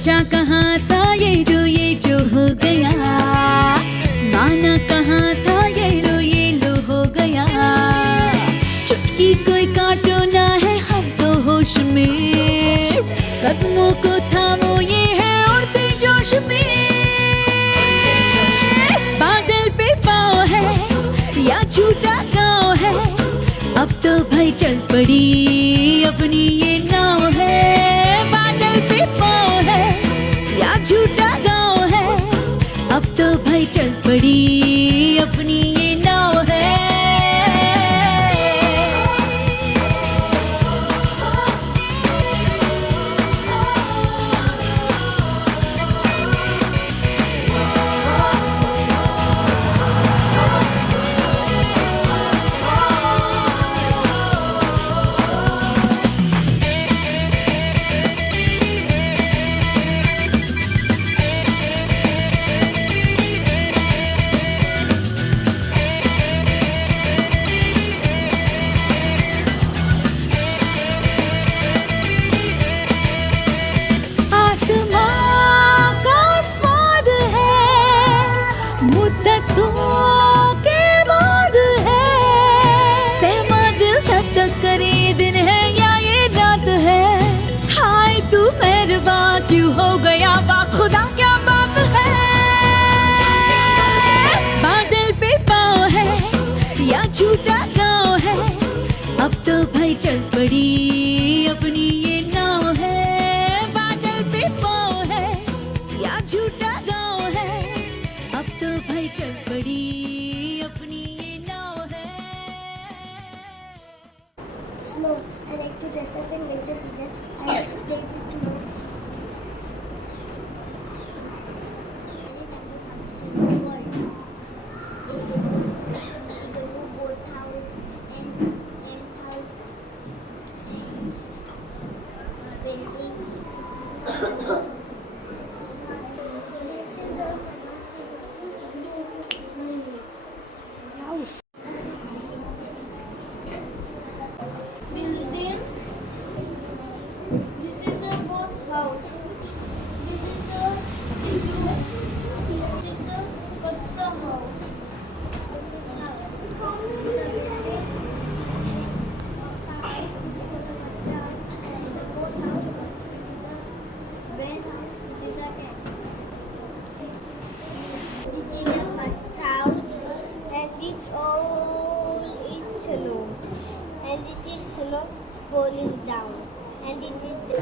सोचा कहाँ था ये जो हो गया, माना कहाँ था ये लो हो गया। चुटकी कोई काटो ना है हम तो होश में, कदमों को थामो ये है उड़ते जोश में। बादल पे पाँव है या झूठा गाँव है, अब तो भाई चल पड़ी अपनी ये नाव है। बादल पे पाँव है या झूठा गाँव है, अब तो भाई चल पड़ी अपनी ये नाव है। क्यों हो गया वाह खुदा क्या बात है। बादल पे पाँव है या झूठा गाँव है, अब तो भाई चल पड़ी अपनी ये नाव है। बादल पे पाँव है या झूठा गाँव है, अब तो भाई चल पड़ी अपनी ये नाव है। Snow. I like to dress up in winter season. I like to play with snow. And it is falling down, and it is the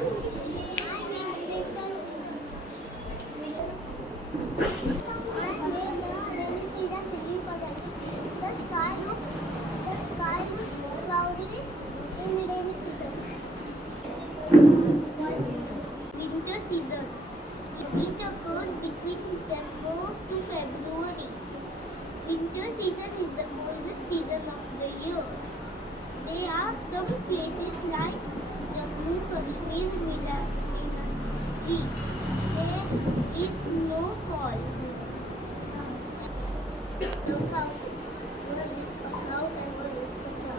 sky looks cloudy in rainy season. Winter season. It occurs between December to February. Winter season is the coldest season of the year. There are some places like Jammu, Kashmir, Manali. There is snowfall. This house and one is Pakka.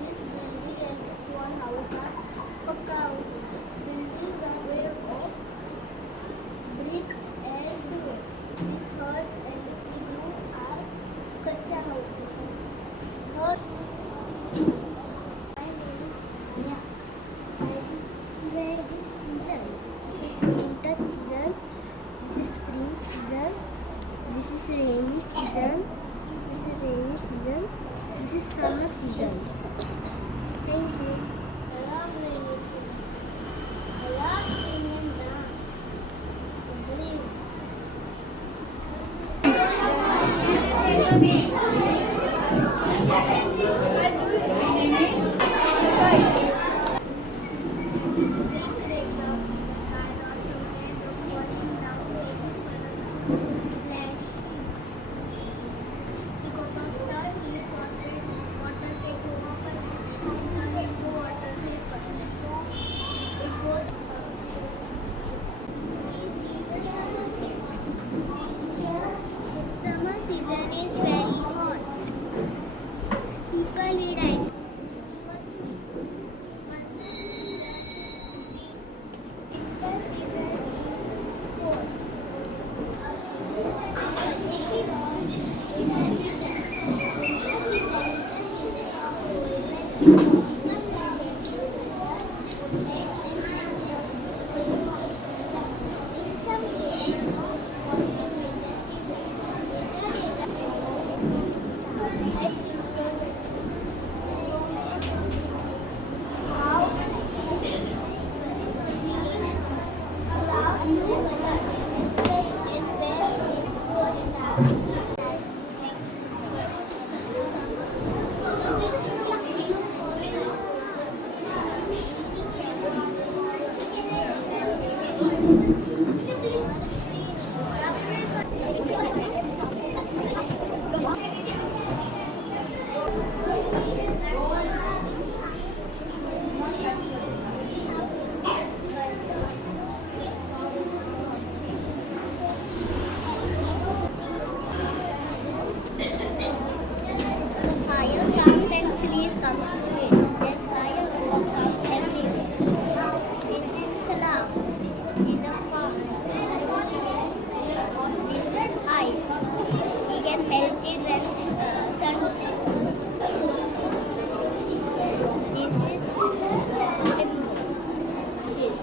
This building and this one house are Pakka houses. Buildings are made of bricks and cement. This hut and this igloo are Kacha houses. Huts. This is rainy season. This is rainy season. This is summer season. Thank you. I love rainy season. I love singing dance. Because of sun, water take over. Fire comes and trees comes to it. Then fire comes everywhere. This is cloud in the farm. This is ice. We can melt it when sun. This is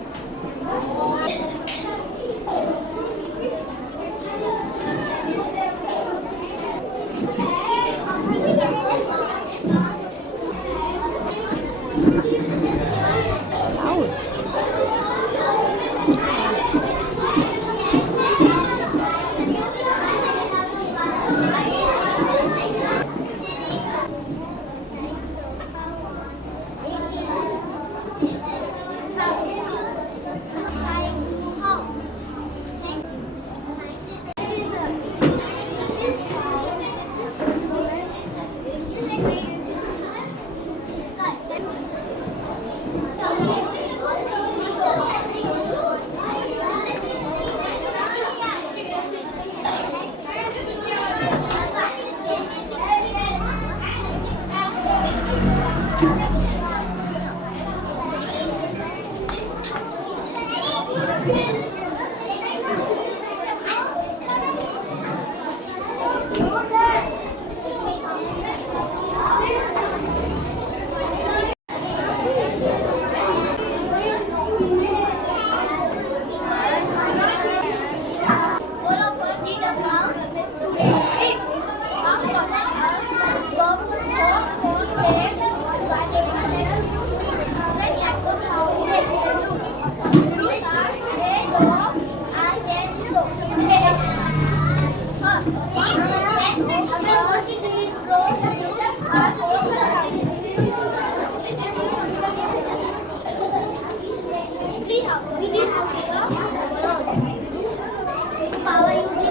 power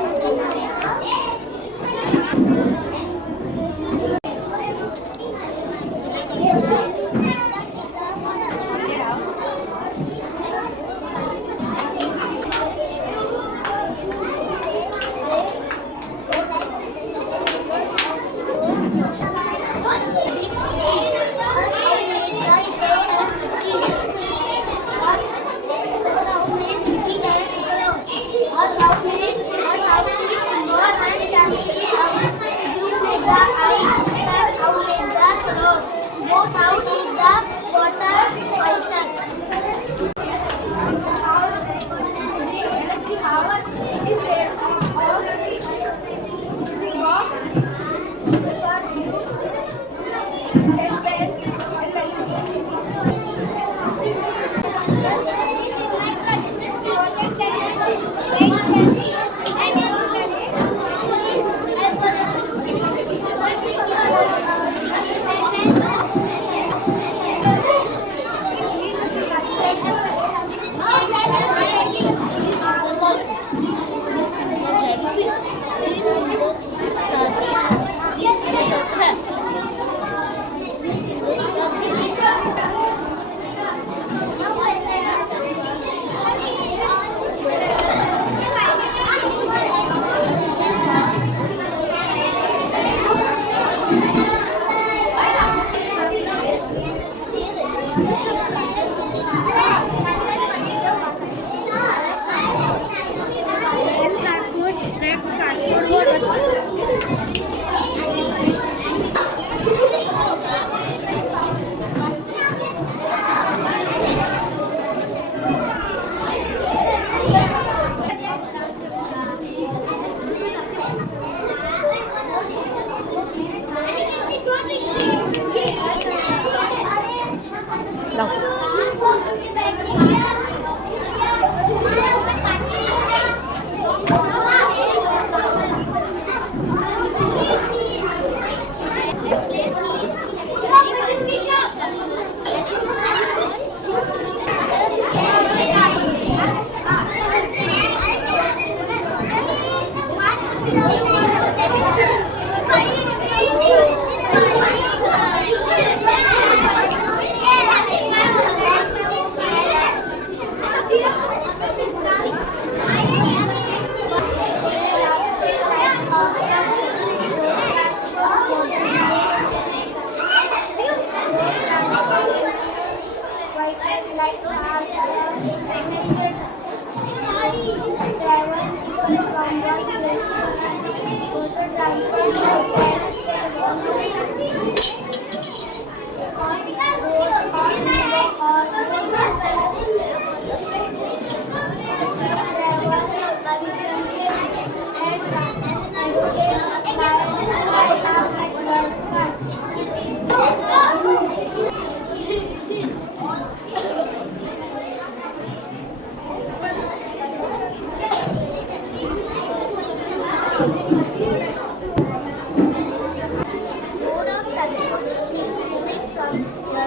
goes out in the water poison.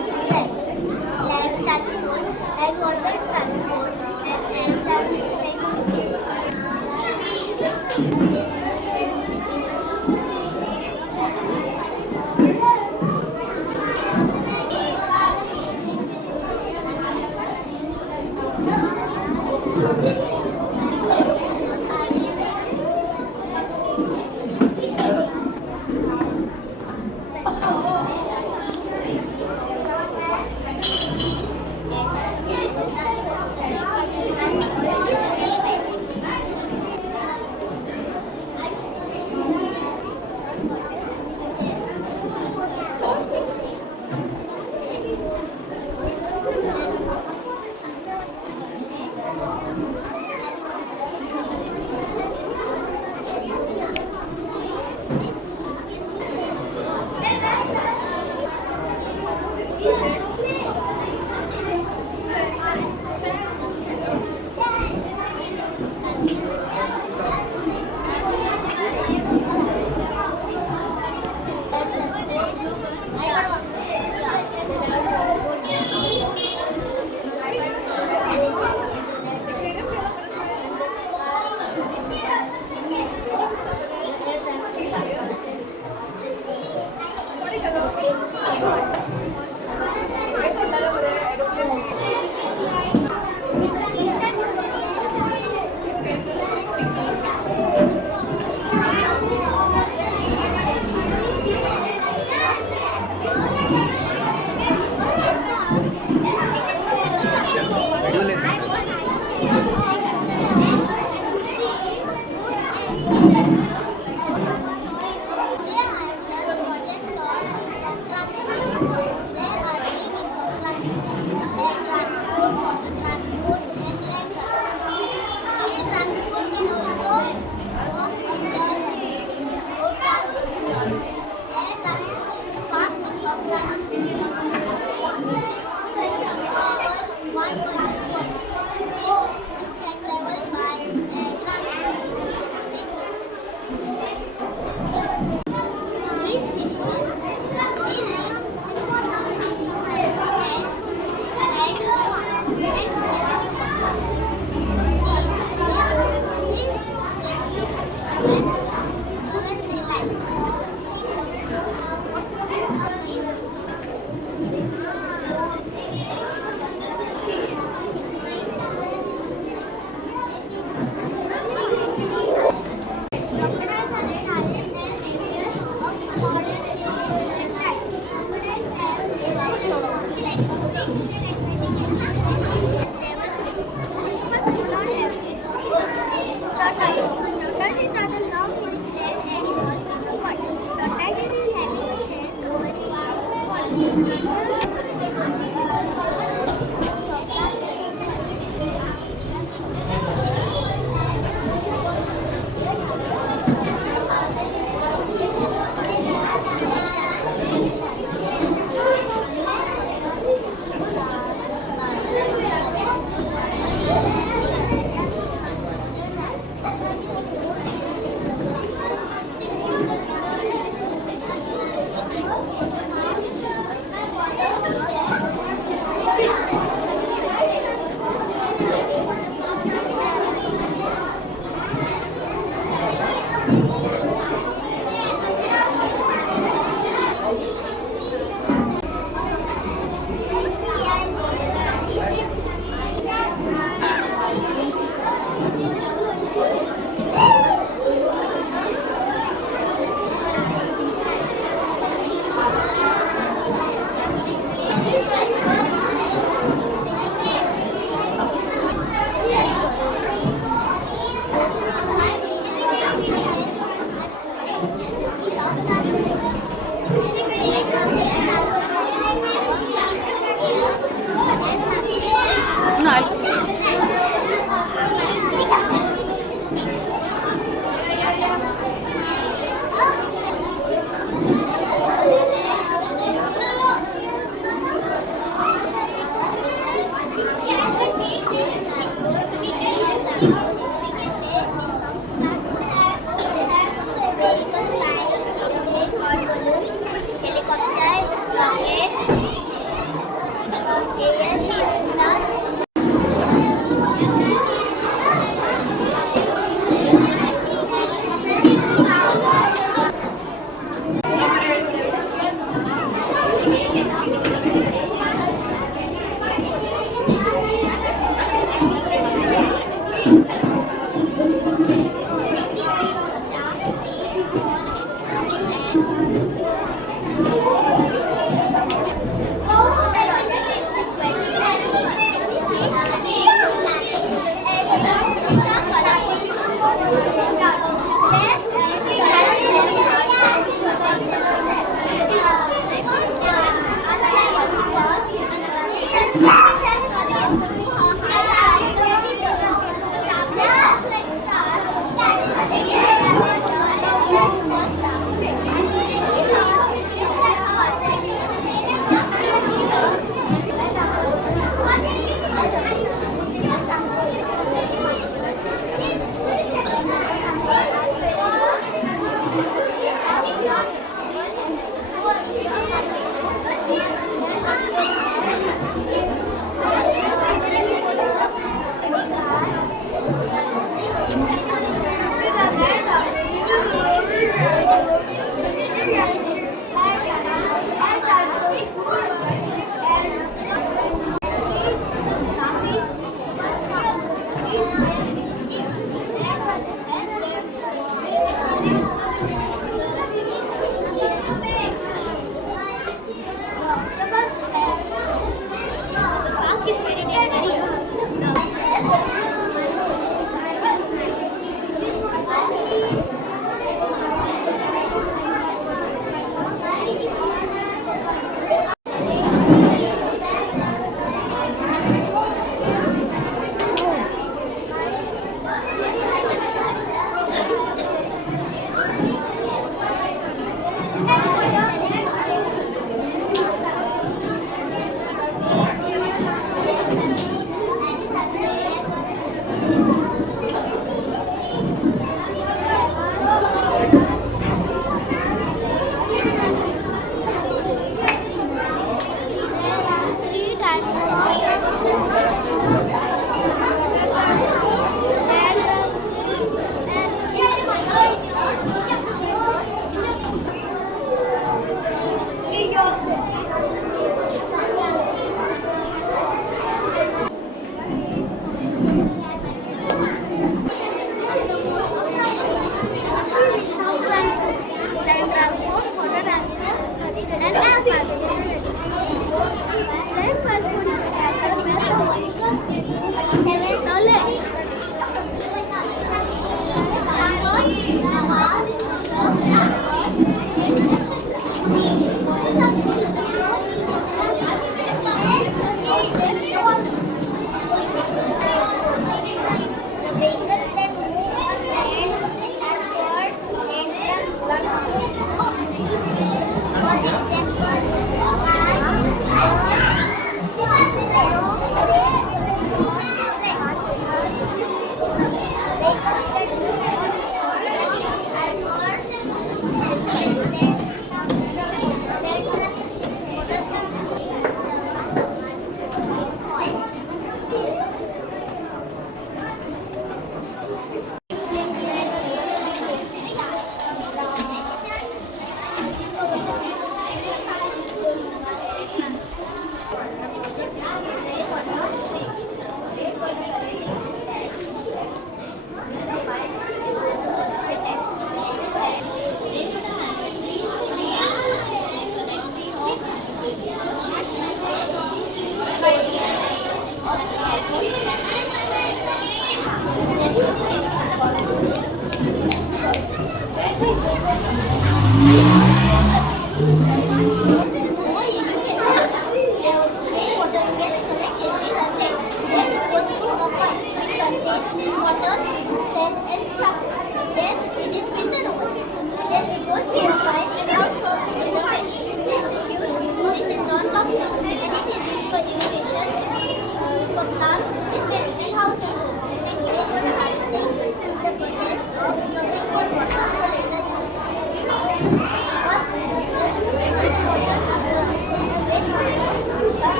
land transport and water transport and air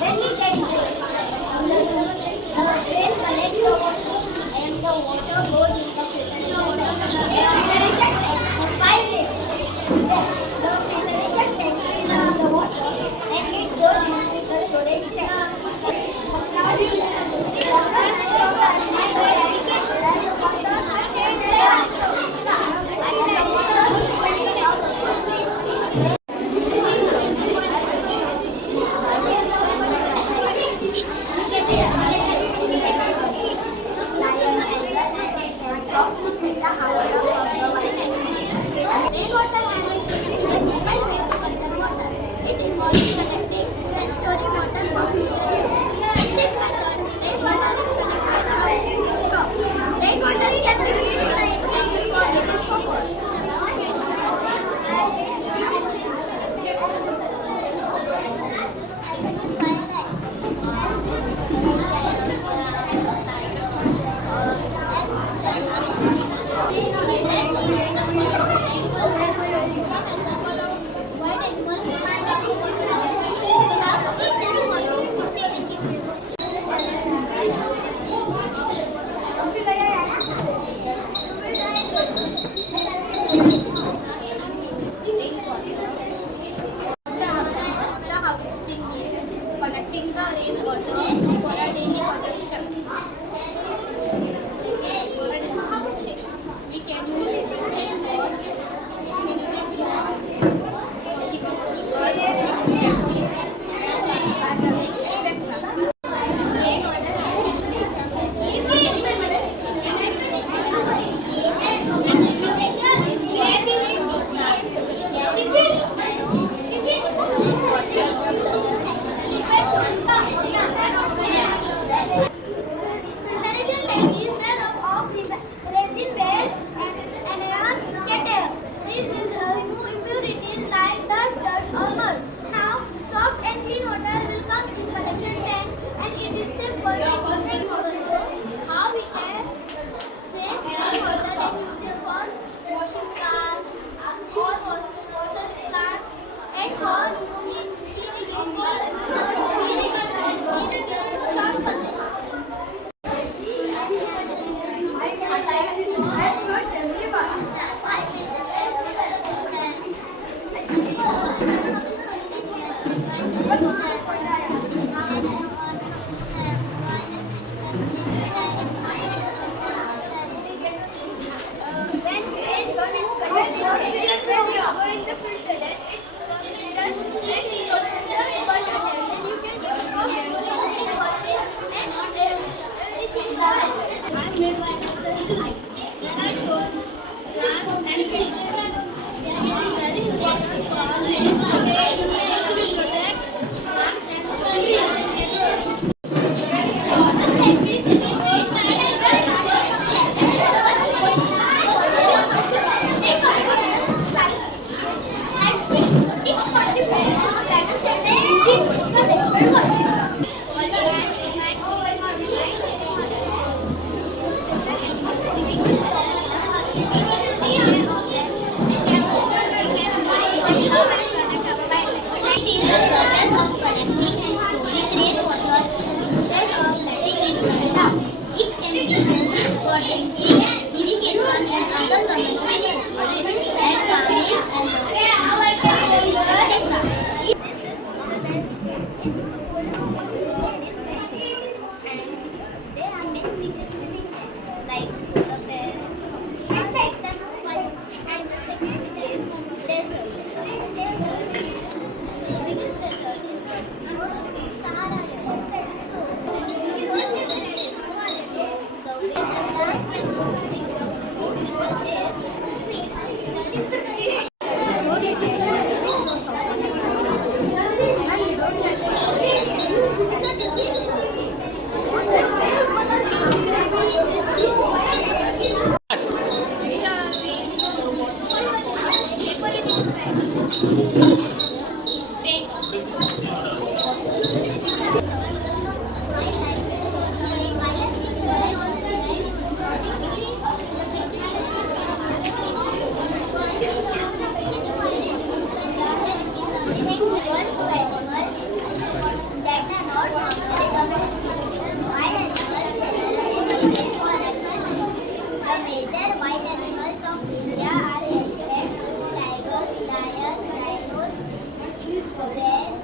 When we get the rain collects the water and the water goes in the filtration tank. There is a tank for 5 days. The filtration tank fills up the water and it goes into the storage tank. Rainwater harvesting is a simple way to conserve water. It involves collecting and storing water for future use. In this method, rainwater is collected from rooftops. Rainwater can be utilized and used for various purposes. The harvesting means collecting the rainwater for a daily consumption. We can use it for washing Filtration tank is made up of resin beds and an iron kettle. This will remove impurities like dust, dirt or mud. Now, soft and clean water will come in collection tank and it is safe for drinking. Also, how we can save clean water and use it for washing cars or water plants and for irrigation short purpose. Sahara Desert. to animals that are not normally domesticated. Wild animals generally live in forests. The major wild animals of India are elephants, tigers, lions, rhinos, bears,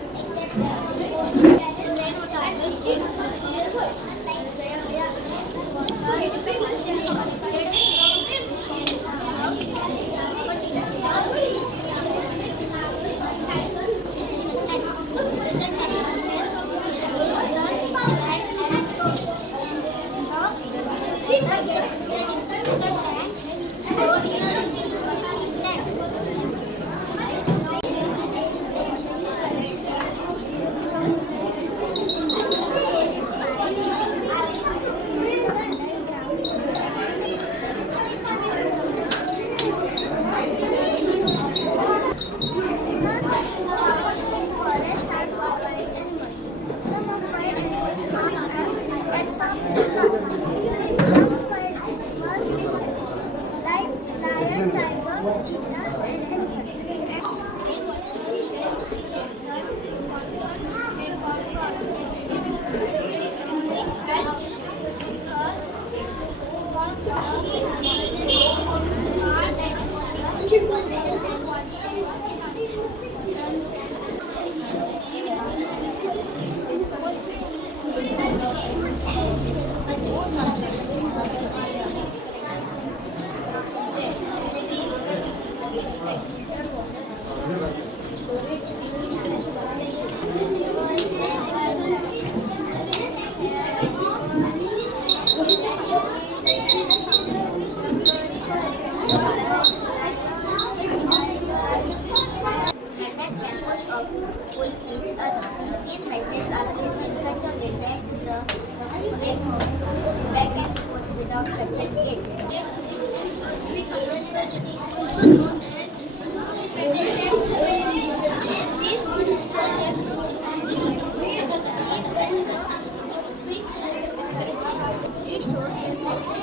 with each other. These magnets are placed in such a way that the swing moves back and forth without touching it. Also known as these projects it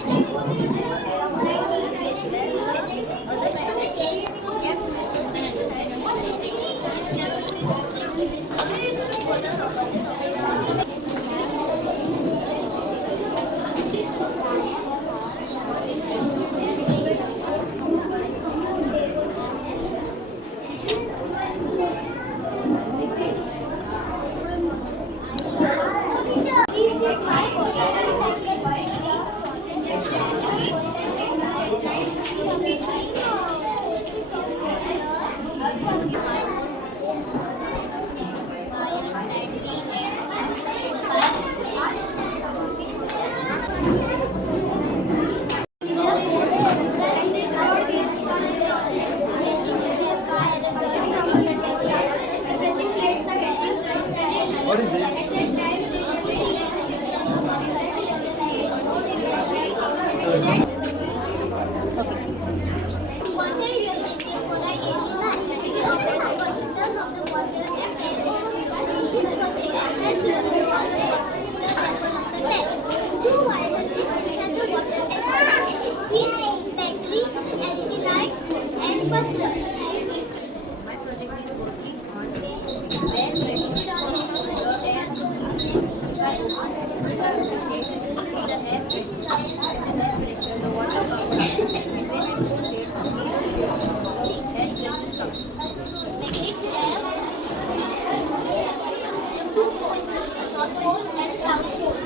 What is this? My project is working on air pressure. The air which I open, the air pressure, the water comes out. When I close it, the air pressure stops. Magnets have two poles, a north pole and a south pole.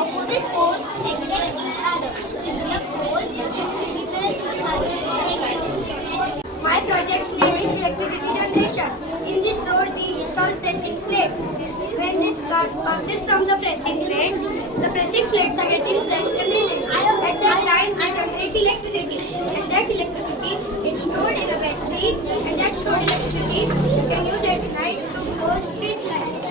Opposite poles angle each other. Similar poles influence each other. My project's name is electricity generation. In this road, we install pressing plates. When this car passes from the pressing plates are getting pressed and released. At that time, we generate electricity. And that electricity is stored in a battery. And that stored electricity you can use at night to go street lights.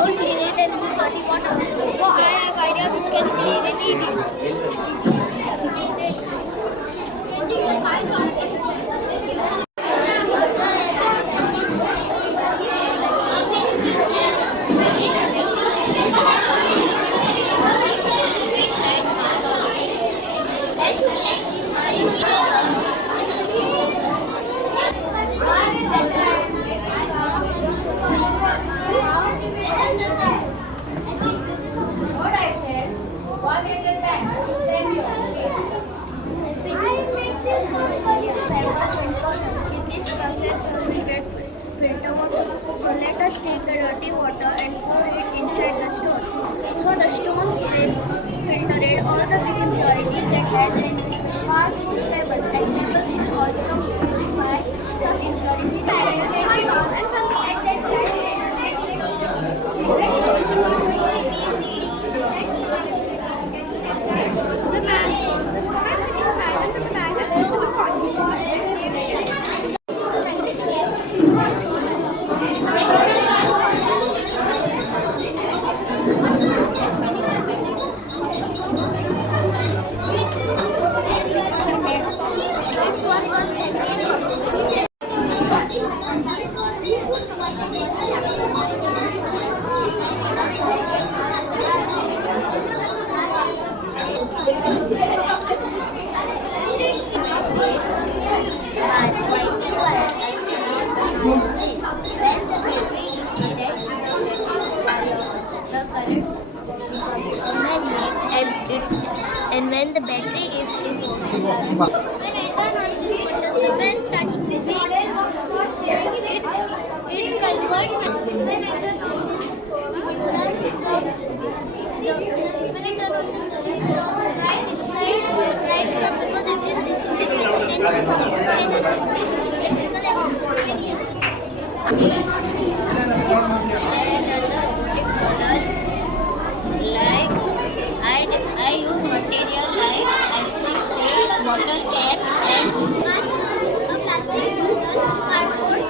don't clean it and use dirty water. So I have idea which can clean it easily. Changing the size of it. Filter water. So let us take the dirty water and pour it inside the stone. So the stones will filter it all the big impurities that has in it. Pass to pebbles, and pebbles will also purify the impurities. And when the battery is in when I turn on this button, the pen starts moving. It converts. When I turn on this switch, right inside lights up because it is receiving I use material like ice cream sticks, bottle caps, and a plastic cardboard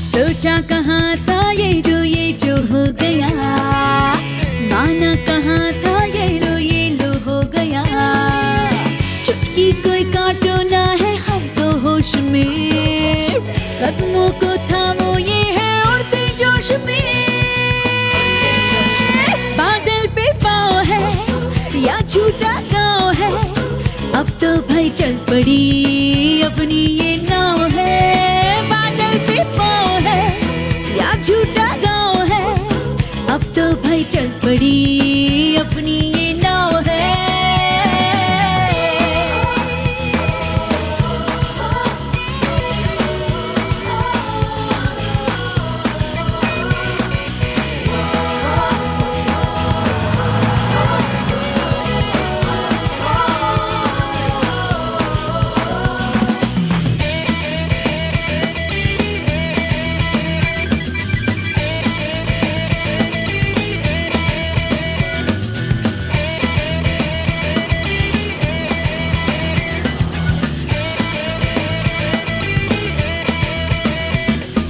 सोचा कहाँ था ये जो हो गया, माना कहाँ था ये लो हो गया। चुटकी कोई काटो ना है हम तो होश में, कदमों को थामो ये है उड़ते जोश में। बादल पे पाँव है या झूठा गाँव है, अब तो भाई चल पड़ी अपनी ये नाव है।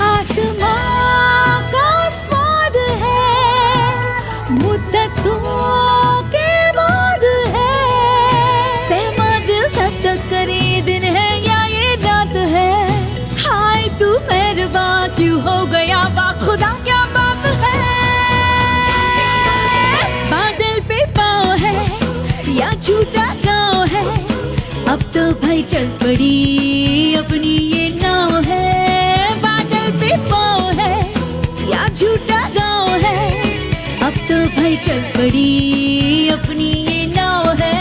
आसमां का स्वाद है, मुद्दतों के बाद है, सहमा दिल तक करे दिन है या ये रात है। हाय तू मेहरबान क्यों हो गया बा खुदा, क्या बात है। बादल पे पाँव है या झूठा गाँव है, अब तो भाई चल पड़ी अपनी ये नाव है। बादल पे पाँव है या झूठा गाँव है, अब तो भाई चल पड़ी अपनी ये नाव है।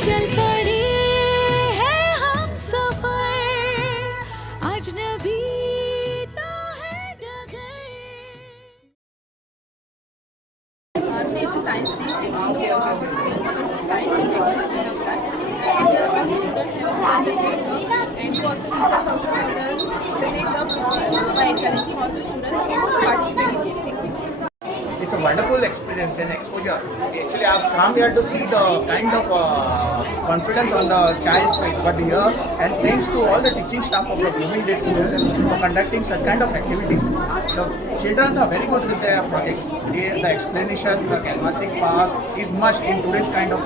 चल पड़ी है हम सफर, अजनबी तो है डगर। Today is the Science Day, thinking about the importance of science and technology in our life. And all the students have done the great work, and you also teachers also have done the great work by encouraging all the students to participate in this thinking. It's a wonderful experience and exposure. Actually, I've come here to see the kind of confidence on the child's face, but here, and thanks to all the teaching staff of the Bloomingdale School for conducting such kind of activities. The children are very good with their projects. The explanation, the canvassing power is must in today's kind of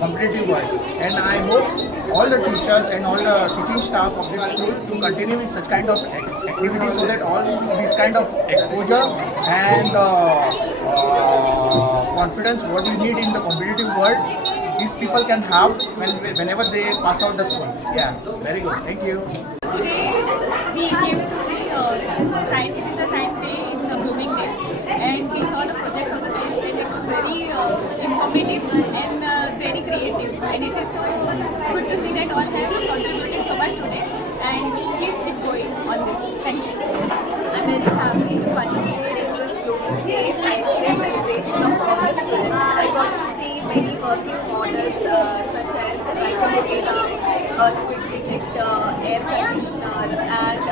competitive world. And I hope all the teachers and all the teaching staff of this school to continue with such kind of activities so that all this kind of exposure and confidence what we need in the competitive world, these people can have whenever they pass out the school. Yeah, very good. Thank you. Today we came to see science. It is a science day in the Bloomingdale, and we saw the projects of the science day. It's very informative and very creative, and it is so good to see that all have contributed so much today. And please keep going on this. Thank you. I'm very happy to participate in this Bloomingdale Science Day celebration of all the students. I got to see many working models such as microwave, earthquake detector, air conditioner, and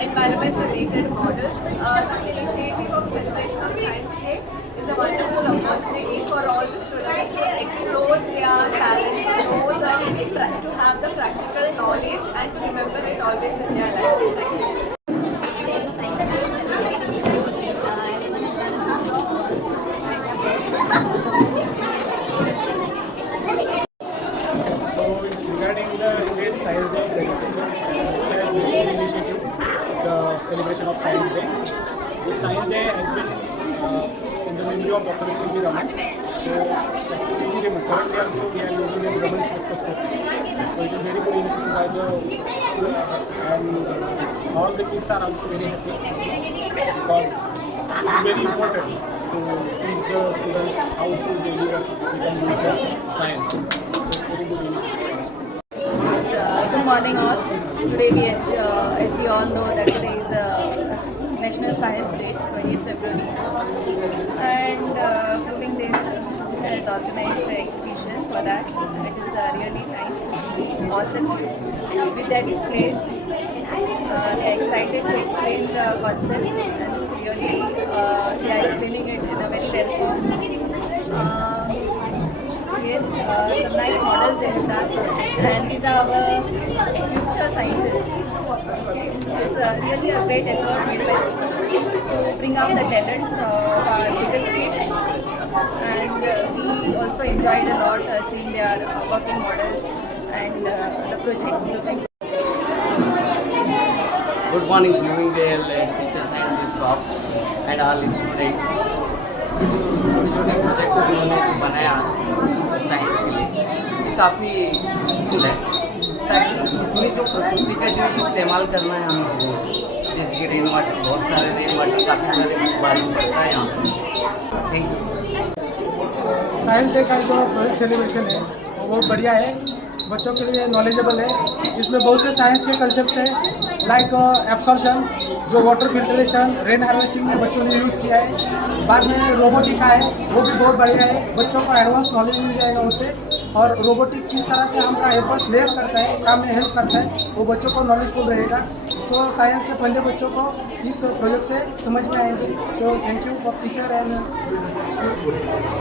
environment-related models. This initiative of celebration of Science Day is a wonderful opportunity for all the students to explore their talent, to have the practical knowledge, and to remember it always in their life. Thank you. So it's regarding the Great Science Day celebration initiative, the celebration of Science Day. The Science Day has been in the memory of Dr. C.V. Raman. So at C.V. Raman, currently also we are using the Raman spectroscope. So it is very good initiative by the school, and all the kids are also very happy because it is very important to teach the students how to daily work with the science. So it's very good initiative. Good morning all. Today as we all know that today is National Science Day, 20th February. And Bloomingdale has organized an exhibition for that. It is really nice to see all the kids with their displays. They are excited to explain the concept, and it's really they are explaining it in a very well form. Yes, some nice models they have done, and these are our future scientists. It's really a great effort made by school to bring out the talents of our little kids. And we also enjoyed a lot seeing their working models and the projects. So thank you. Good morning Bloomingdale teachers and staff and all students. छोटे छोटे project उन्होंने बनाया science के लिए, ये काफ़ी useful है ताकि इसमें जो प्रकृति का जो इस्तेमाल करना है हम लोगों को, जैसे कि रेन वाटर, बहुत सारे रेन वाटर, काफ़ी सारे बारिश पड़ता है यहाँ पर। Thank you. साइंस डे का जो प्रोजेक्ट सेलिब्रेशन है वो बहुत बढ़िया है, बच्चों के लिए नॉलेजेबल है। इसमें बहुत से साइंस के कंसेप्ट है, लाइक एब्सॉर्प्शन, जो वाटर फिल्ट्रेशन, रेन हार्वेस्टिंग में बच्चों ने यूज़ किया है। बाद में रोबोटिका है, वो भी बहुत बढ़िया है, बच्चों को एडवांस नॉलेज मिल जाएगा उससे। और रोबोटिक किस तरह से हमका एफर्ट्स लेस करता है, काम में हेल्प करता है, वो बच्चों को नॉलेजफुल रहेगा। सो साइंस के पहले बच्चों को इस प्रोजेक्ट से समझ में आएंगे। So thank you for teacher and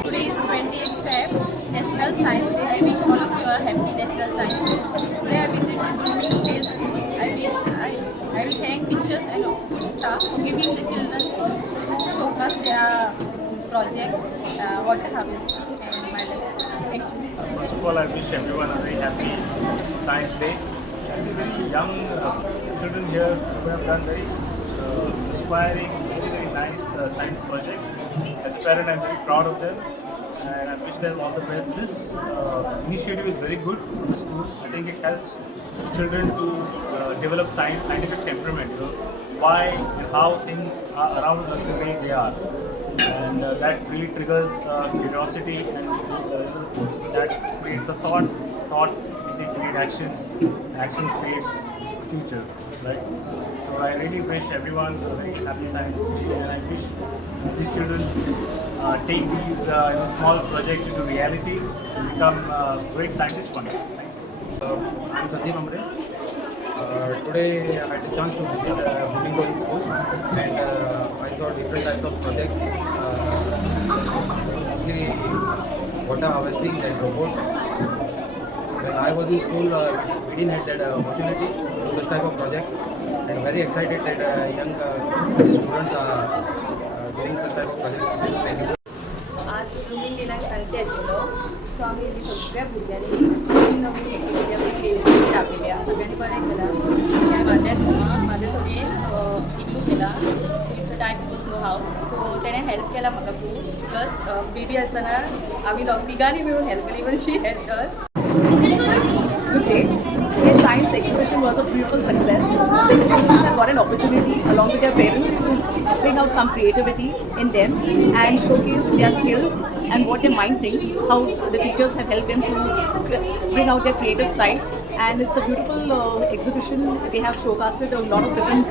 Today is 28th Feb, National Science Day. I wish all of you a happy National Science Day. Today I visited Blooming Dale School. I will thank teachers and staff for giving the children to showcase their project, water harvesting and my life. Thank you. First of all, I wish everyone a very happy Science Day. I see very young children here who have done very inspiring, very nice science projects. As a parent, I'm very proud of them, and I wish them all the best. This initiative is very good in the school. I think it helps children to develop scientific temperament. You know, why and how things are around us the way they are, and that really triggers curiosity, and that creates a thought. Thought creates actions. Actions creates futures, right? So I really wish everyone a very happy Science Day, and I wish these children take these small projects into reality and become great scientists one day. Thank you. I'm Sandeep Amre. Today I had a chance to visit Blooming Dale School, and I saw different types of projects, mostly water harvesting and robots. When I was in school, we didn't have that opportunity to do such type of projects, and very excited that young students are doing such type of projects. Thank you. आज blooming डेला सांगते आशिल्लो, सो आमी सगळ्या भुरग्यांनी नवीन नवीन activity आमी creativity राबयल्या, सगळ्यांनी बरें केलां। अशें म्हाजें सगळें इग्लू केला, so it's a type of snow हावस, सो तेणें हेल्प केला म्हाका खूब। प्लस बेबी आसतना आमी तिगांनी मेळून हेल्प केली, even she help us. Good day. Today's science exhibition was a beautiful success. The students have got an opportunity along with their parents to bring out some creativity in them and showcase their skills and what their mind thinks, how the teachers have helped them to bring out their creative side. And it's a beautiful exhibition. They have showcased a lot of different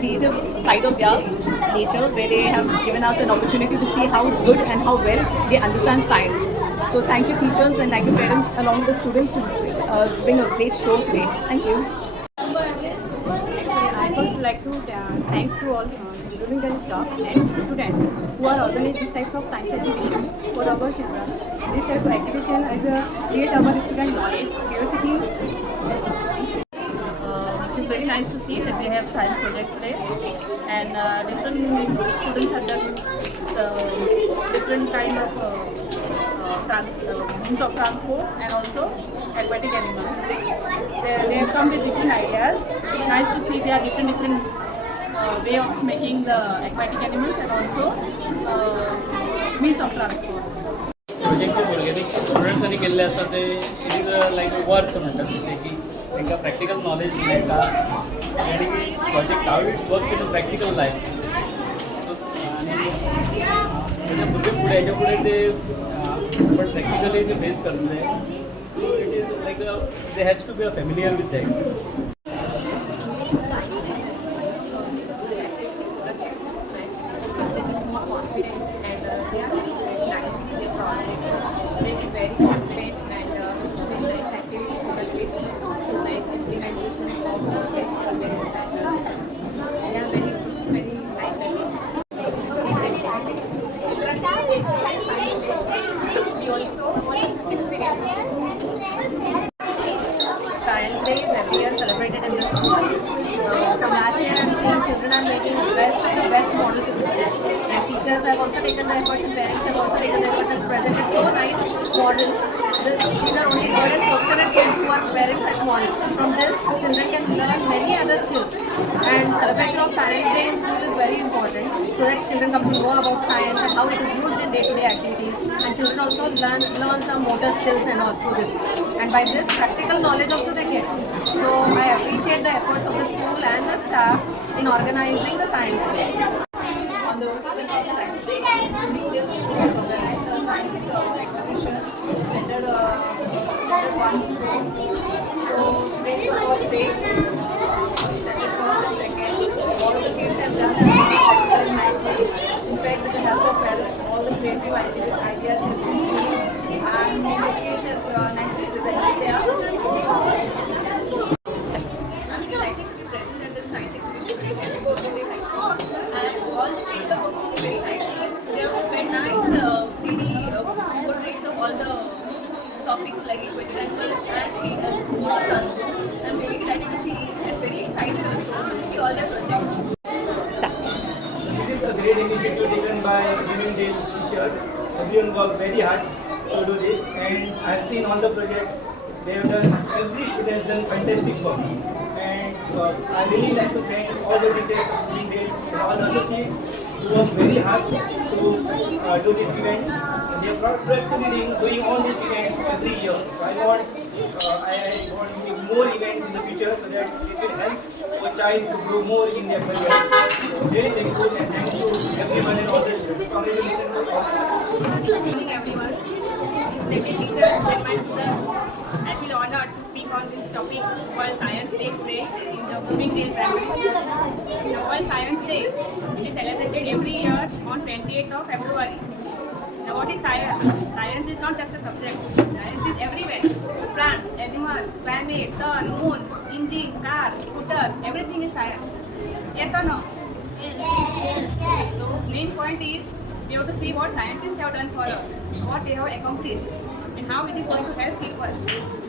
creative side of theirs, nature, where they have given us an opportunity to see how good and how well they understand science. So thank you teachers and thank you parents along with the students to bring a great show today. Thank you. I first like to thanks to all Blooming Dale staff and students who are organizing these types of science exhibitions for our children. This type of exhibition is create our student knowledge, curiosity. It's very nice to see that they have science project today, and different students have done different kind of means of transport and also aquatic animals. They have come with different ideas. It's nice to see there are different way of making the aquatic animals and also means of transport. Project जे भुरग्यांनी स्टुडंट्सांनी केल्ले आसा ते it is like work म्हणटात तशें की तांकां प्रॅक्टिकल नॉलेज मेळटा आनी project how it's work in practical life आनी तेच्या फुडें हेच्या फुडें ते बट प्रॅक्टिकली ते फेस करतले it is like they has to be a familiar with that very confident and it's a very nice activity for the kids to make implementations of their experience and they are very nice We also experience Science Day is every year celebrated in this school. So last year and seeing children are making best of the best models in the school. And teachers have also taken the efforts and parents have also taken the efforts and presented so nice models. These are only third and fourth standard kids who are wearing such models. From this, children can learn many other skills. And celebration of Science Day in school is very important so that children come to know about science and how it is used in day-to-day activities. And children also learn some motor skills and all through this. And by this, practical knowledge also they get. So I appreciate the efforts of the school and the staff in organizing the Science Day. On the occasion of Science Day, Indian School has organized a science exhibition standard 1 to 4. So they for the day, standard 1st and 2nd, all the kids have done very nicely. In fact, with the help of parents, all the creative ideas have been seen and the kids have nicely presented their. I'm delighted to be present at the science exhibition today at Bombay High School. And all the kids are performing very nicely. They have made nice 3D portraits of all the topics like agriculture and water transport. I'm really delighted to see and very excited also to see all their projects. This is a great initiative taken by Bloomingdale teachers. Everyone worked very hard to do this, and I've seen all the projects. They have done, every student has done fantastic work. And I really like to thank all the teachers of Bloomingdale and all the associates who worked very hard to do this event. And they are practicing doing all these events every year. So I want to make more events in the future so that this will help a child to grow more in their career. So really thankful and thank you everyone and all the students. Congratulations to all. Good evening everyone. Respected teachers and my students, I feel honored to speak on this topic, World Science Day today in the Bloomingdale Primary School. The World Science Day is celebrated every year on 28th of February. Now what is science? Science is not just a subject. Science is everywhere. Plants, animals, planets, sun, moon, engines, cars, scooter, everything is science. Yes or no? Yes. So main point is we have to see what scientists have done for us, what they have accomplished, and how it is going to help people.